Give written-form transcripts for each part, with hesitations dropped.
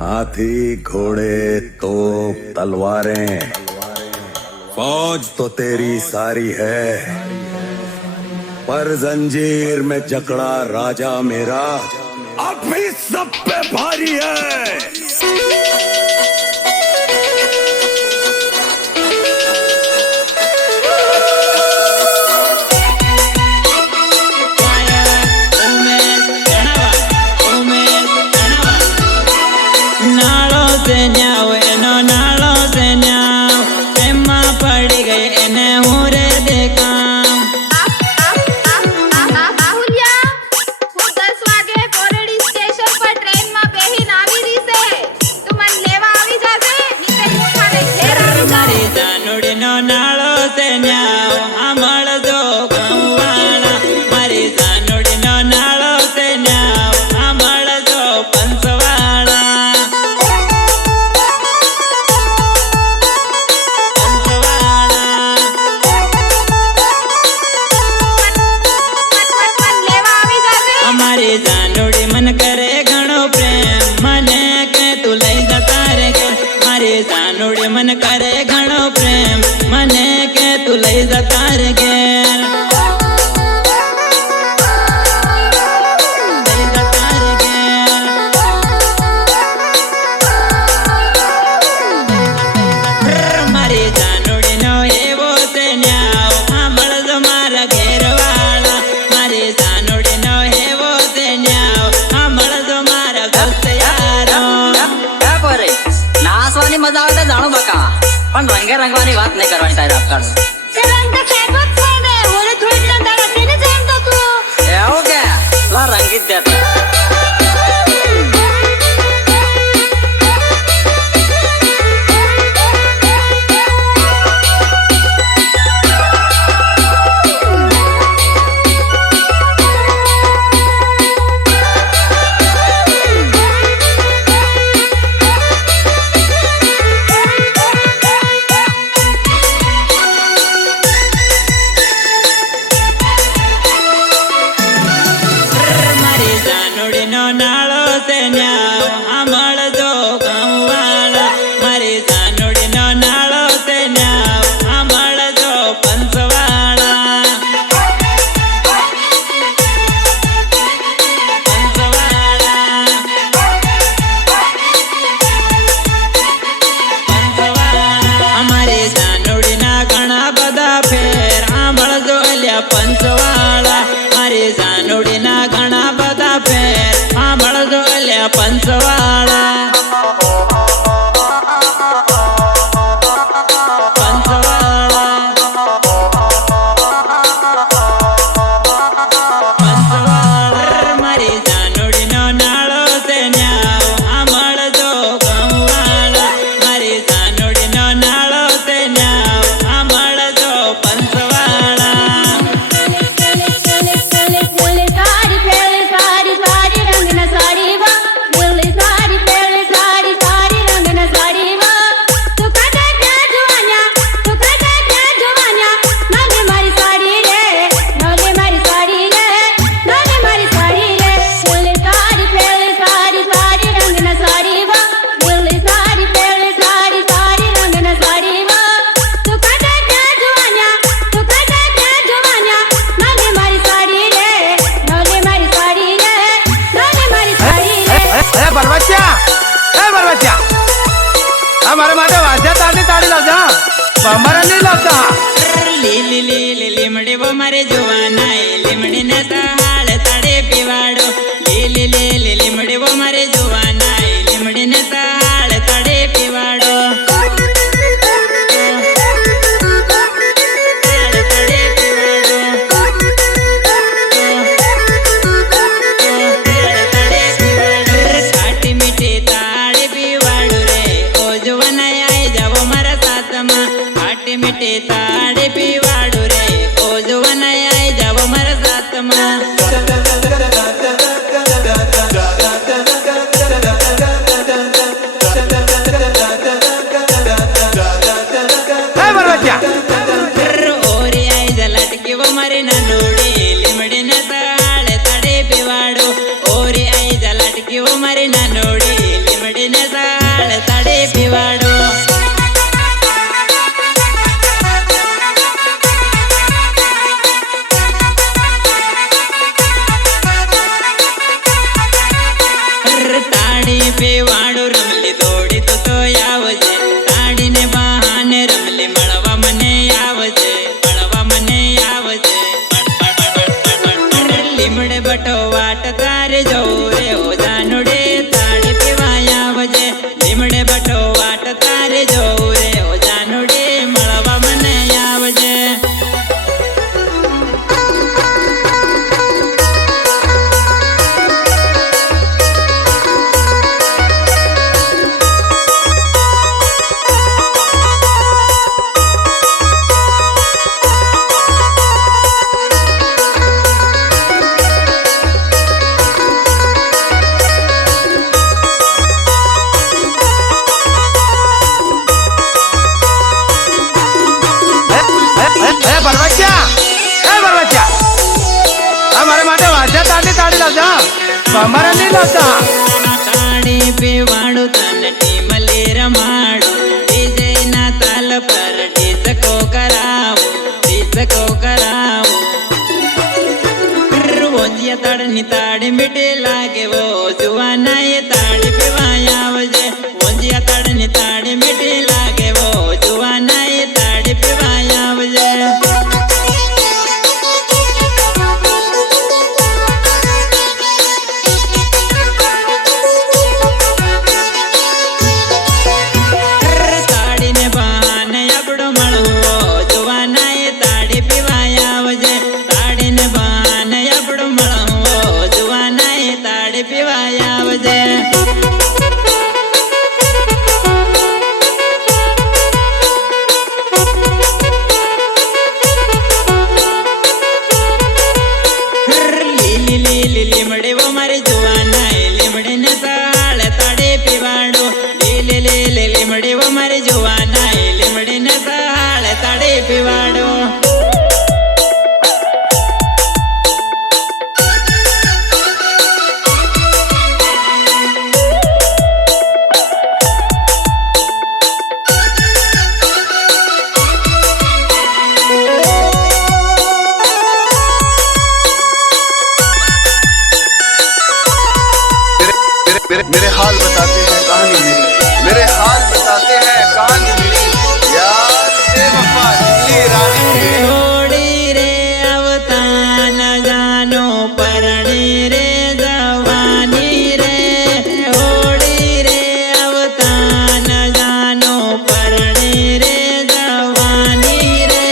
हाथी घोड़े तोप तलवारें फौज तो तेरी सारी है, पर जंजीर में जकड़ा राजा मेरा अब भी सब पे भारी है। मन करे घणो प्रेम मने के तू लई जता रे घेर लई जता रे घेर मारी जानोड़ी नो एवो से न्याव सांभळ जो मारा घेर वाला मारी जानोड़ी नो एवो से न्याव सांभळ जो मारा दोस्त यारो क्या करे नाचवानी मजा आवते जाणू बका पण रंगे रंगवानी बात नहीं करवानी तारी आपका ते रंग तो फेकत नाही बे ओले थोडी ना दारा पीने जाणतो तू ए हो क्या ला रंगीत देता नालो से न्याव हमळ जो गाँववाला मारी जानोड़ी नो नालो से न्याव हमळ जो पंचवाला पंचवाला हमारी जानोड़ी ना घणा बधा फेर हमळ जो अल्या पंचवाला मारी जानोड़ी ना घणा बधा फेर सांभळ जो अल्या पंचवाला पंचवाला पंचवाला मारी जानोड़ी नो नाळो से न्याव सांभळ जो गाँववाला मारी जानोड़ी नो नाळो से न्याव सांभळ जो पंचवाला हमारे माटे वाद्य ताड़ी ताड़ी लावजा हमारा नहीं लावता लीली लीली लिमड़ी वो मारे जुवाना लिमड़ी ने सहाल ताड़े पिवाड़ो लीली लीली लिमड़ी वो मारे जुवाना लिमड़ी ने सहाल ताड़े पिवाड़ो मिटे ताड़े पिवाड़ो रे ओ जुवन आए जावो मर પીવાડું રમલી દોડી તો આવજે તાડીને બહાને રમલી મળવા મને આવજે લીમડે બટો વાટ તારે જવું રે ઓ જાનુડે તાળી પીવાય આવજે લીમડે બટો વાટ તારે જવું રે ઓ જાનુડે મળવા મને આવજે મારા માટે વાજ્યા તારની તાળી લાવજો ભમરા નહીં લાવતા તાળી પીવાડું તને ટીમલી રમાડું ડીજે ના તાલ પર ડીસકો કરાવું ઓંધિયા તાળની તાળી મીઠી લાગે વો જુવાના એ તાળી પીવાય આવજે ઓંધિયા તાળની તાળી મીઠી લાગે વો જુવાના એ તાળી પીવાય આવજે પીવાય આવજે લીલી લીમડે વો મારી જુવાના લીમડે ને તાળ તાડે પીવાડો લીલી લીમડે વો મારી જુવાના લીમડે ને તાળ તાડે પીવાડો मेरे हाल बताते हैं कहानी मेरी मेरे हाल बताते हैं कहानी मेरी यार बेवफा नीली रानी होड़ी रे अवता न जानो परणी रे जवानी रे होड़ी रे अवता न जानो परणी रे जवानी रे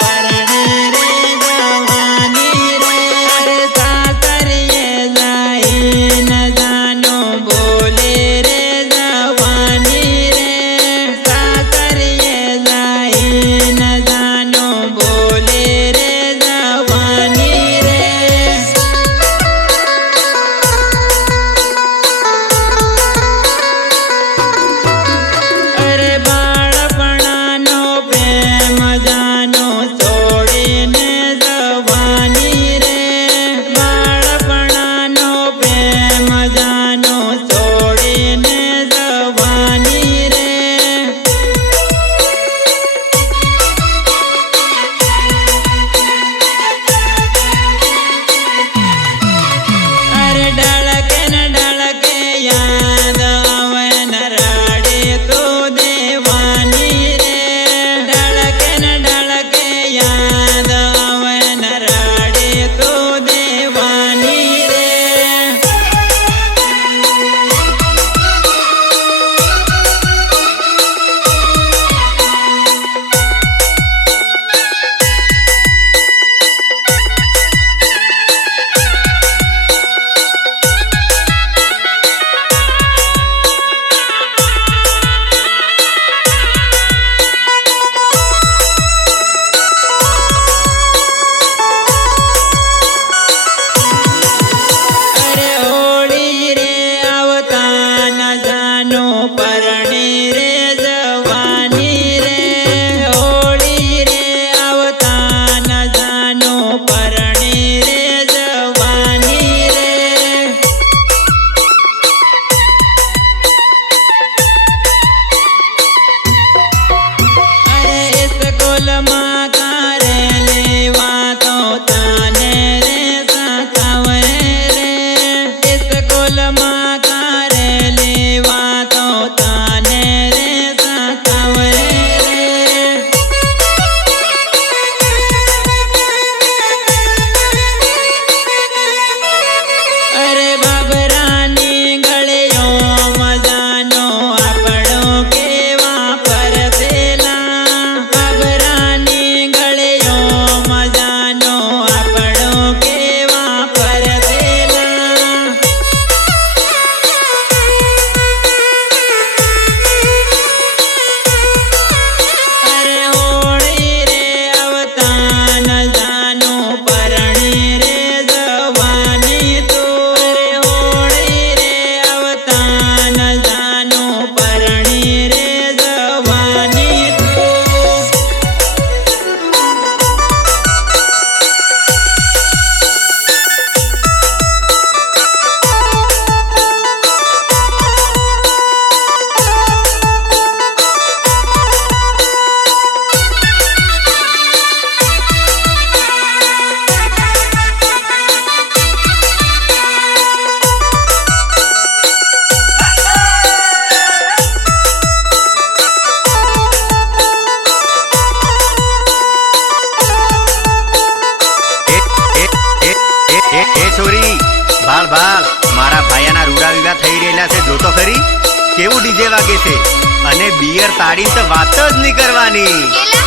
परणी रे जवानी रे सासरिये जाई ભાળ ભાળ મારા ભાઈના રૂડા વિવાહ થઈ રહેલા છે, જોતો ખરી કેવું ડીજે વાગે છે. અને બિયર તાળી તો વાત જ નહીં કરવાની. કેલા